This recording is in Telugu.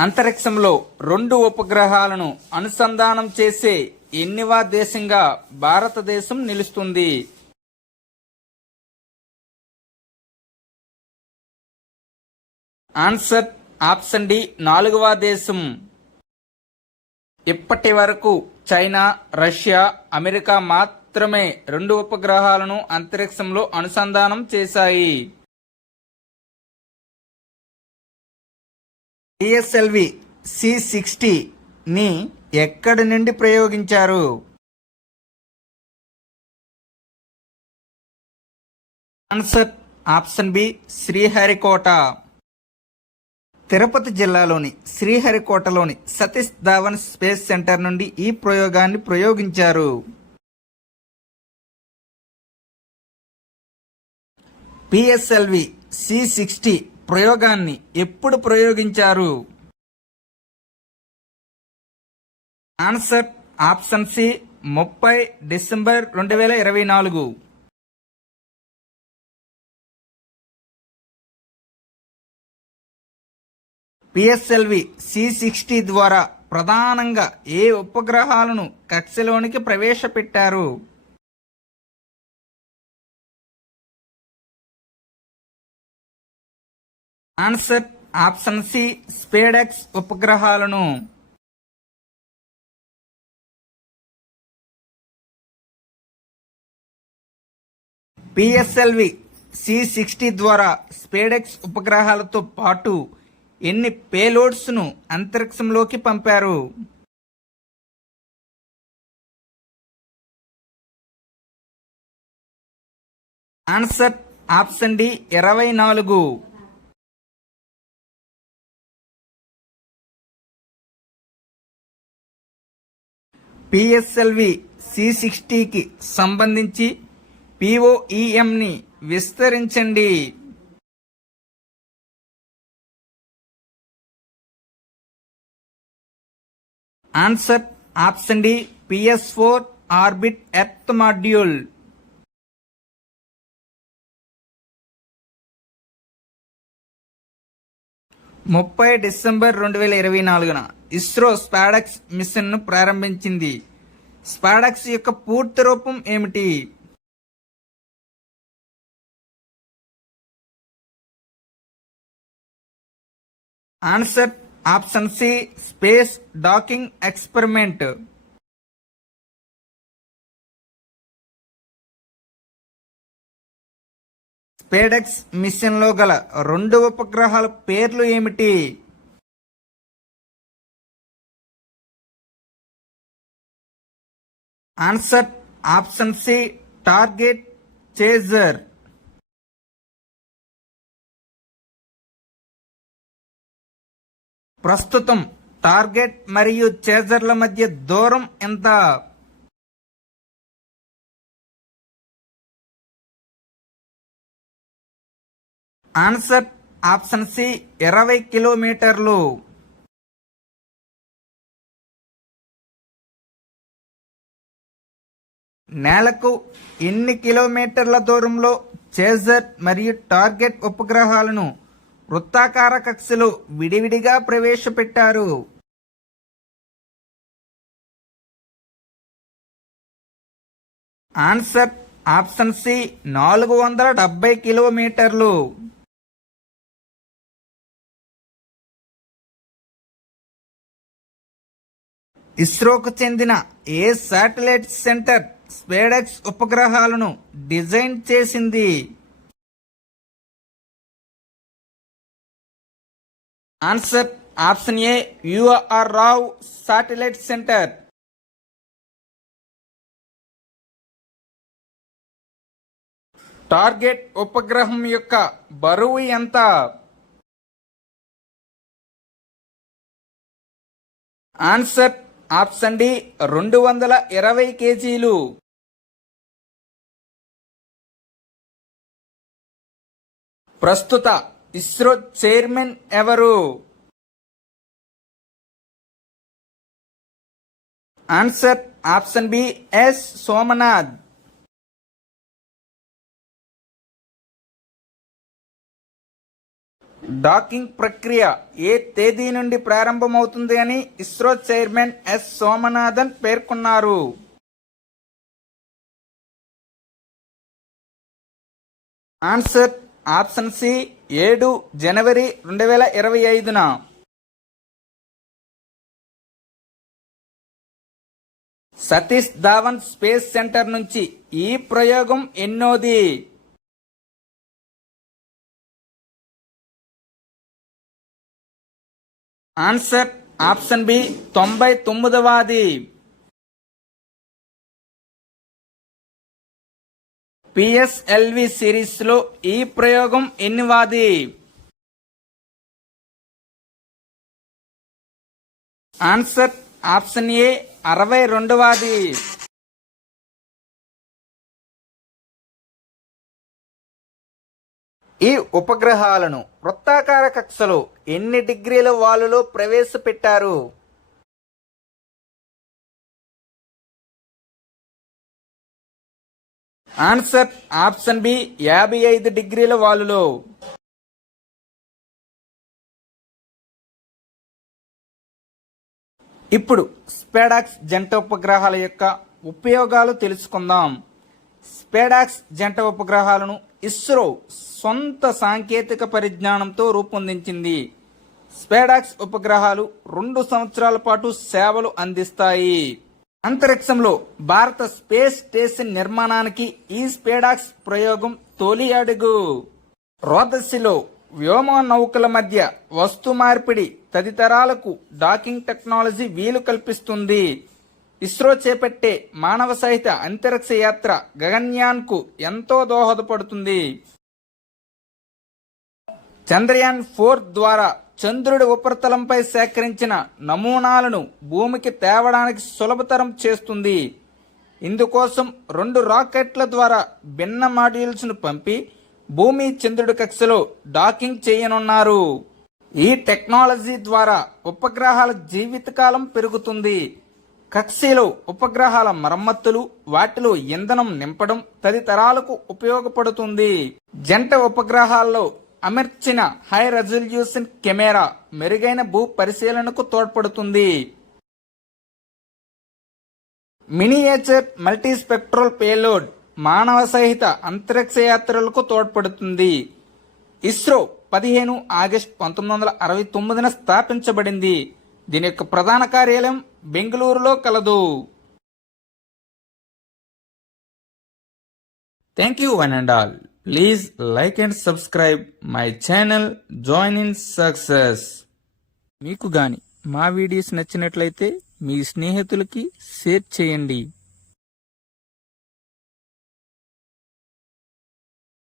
అంతరిక్షంలో 2 ఉపగ్రహాలను అనుసంధానం చేసే ఎన్నివ దేశంగా భారతదేశం నిలుస్తుంది? ఆన్సర్ ఆప్షన్ డి 4వ దేశం. ఇప్పటి వరకు చైనా, రష్యా, అమెరికా మాత్రమే 2 ఉపగ్రహాలను అంతరిక్షంలో అనుసంధానం చేశాయి. పిఎస్ఎల్వి C60 ని ఎక్కడి నుండి ప్రయోగించారు? Answer option B Sriharikota. Tirupati జిల్లాలోని శ్రీహరికోటలోని సతీష్ ధావన్ స్పేస్ సెంటర్ నుండి ఈ ప్రయోగాన్ని ప్రయోగించారు. పిఎస్ఎల్వి C60 ప్రయోగాన్ని ఎప్పుడు ప్రయోగించారు? Answer option C 30 December 2024. PSLV C60 ద్వారా ప్రధానంగా ఏ ఉపగ్రహాలను కక్షలోనికి ప్రవేశపెట్టారు? ఆన్సర్ ఆప్షన్ సి స్పేడెక్స్ ఉపగ్రహాలను. పిఎస్ఎల్వి C60 ద్వారా స్పేడెక్స్ ఉపగ్రహాలతో పాటు ఎన్ని పేలోడ్స్ ను అంతరిక్షంలోకి పంపారు? Answer option D 24. పిఎస్ఎల్వి C60కి సంబంధించి POEMని విస్తరించండి. Answer option D PS4 orbit earth module. December 2024 ISRO SpaDeX mission ను ప్రారంభించింది. స్పాడెక్స్ యొక్క పూర్తి రూపం ఏమిటి? Answer option C space docking experiment. SpaDeX mission లో గల 2 ఉపగ్రహాల పేర్లు ఏమిటి? Answer option C target, chaser. ప్రస్తుతం టార్గెట్ మరియు చేజర్ల మధ్య దూరం ఎంత? ఆన్సర్ ఆప్షన్ సి 20 కిలోమీటర్లు. నేలకు ఎన్ని కిలోమీటర్ల దూరంలో చేజర్ మరియు టార్గెట్ ఉపగ్రహాలను వృత్తాకార కక్షలో విడివిడిగా ప్రవేశపెట్టారు? ఆన్సర్ ఆప్షన్ సి 470 కిలోమీటర్లు. ఇస్రోకు చెందిన ఏ శాటిలైట్ సెంటర్ స్పేడెక్స్ ఉపగ్రహాలను డిజైన్ చేసింది? Answer option A you are Rao satellite centre. Target ఉపగ్రహం యొక్క బరువు ఎంత? ఆన్సర్ ఆప్షన్ డి 220 కేజీలు. ప్రస్తుత ఇస్రో చైర్మన్ ఎవరు? Answer option B S Somnath. Docking ప్రక్రియ ఏ తేదీ నుండి ప్రారంభమవుతుంది అని ఇస్రో చైర్మన్ ఎస్ సోమనాథన్ పేర్కొన్నారు. ఆన్సర్ ఆప్షన్ సి 7 జనవరి 2025. సతీష్ ధావన్ స్పేస్ సెంటర్ నుంచి ఈ ప్రయోగం ఎన్నోది? ఆన్సర్ ఆప్షన్ బి 99వది. పిఎస్ఎల్వి సిరీస్ లో ఈ ప్రయోగం ఎన్నివాది? Answer option A 62వది. ఈ ఉపగ్రహాలను వృత్తాకార కక్షలో ఎన్ని డిగ్రీల వాలులో ప్రవేశపెట్టారు? ఆన్సర్ ఆప్షన్ బి 55 డిగ్రీల వాలులో. ఇప్పుడు స్పేడాక్స్ జంట ఉపగ్రహాల యొక్క ఉపయోగాలు తెలుసుకుందాం. స్పేడాక్స్ జంట ఉపగ్రహాలను ఇస్రో సొంత సాంకేతిక పరిజ్ఞానంతో రూపొందించింది. స్పేడాక్స్ ఉపగ్రహాలు 2 సంవత్సరాల పాటు సేవలు అందిస్తాయి. అంతరిక్షంలో భారత స్పేస్ స్టేషన్ నిర్మాణానికి ఈ స్పేడాక్స్ ప్రయోగం తొలి అడుగు. రోదసిలో వ్యోమ నౌకల మధ్య వస్తు మార్పిడి తదితరాలకు డాకింగ్ టెక్నాలజీ వీలు కల్పిస్తుంది. ఇస్రో చేపట్టే మానవ సహిత అంతరిక్ష యాత్ర గగన్యాన్ కు ఎంతో దోహదపడుతుంది. చంద్రయాన్ 4 ద్వారా చంద్రుడి ఉపరితలంపై సేకరించిన నమూనాలను భూమికి తేవడానికి సులభతరం చేస్తుంది. ఇందుకోసం 2 రాకెట్ల ద్వారా భిన్న మాడ్యూల్స్ ను పంపి భూమి చంద్రుడి కక్షలో డాకింగ్ చేయనున్నారు. ఈ టెక్నాలజీ ద్వారా ఉపగ్రహాల జీవితకాలం పెరుగుతుంది. కక్షలో ఉపగ్రహాల మరమ్మతులు, వాటిలో ఇంధనం నింపడం తదితరాలకు ఉపయోగపడుతుంది. జంట ఉపగ్రహాల్లో అమర్చిన హై రెజల్యూషన్ కెమెరా మెరుగైన భూ పరిశీలనకు తోడ్పడుతుంది. మినియేచర్ మల్టీస్పెక్ట్రల్ పేలోడ్ మానవ సహిత అంతరిక్ష యాత్రలకు తోడ్పడుతుంది. ఇస్రో 15 ఆగస్టు 1969న స్థాపించబడింది. దీని యొక్క ప్రధాన కార్యాలయం బెంగళూరులో కలదు. Thank you one and all. Please like and subscribe my channel join in success. మీకు గాని మా వీడియోస్ నచ్చినట్లయితే మీ స్నేహితులకి షేర్ చేయండి.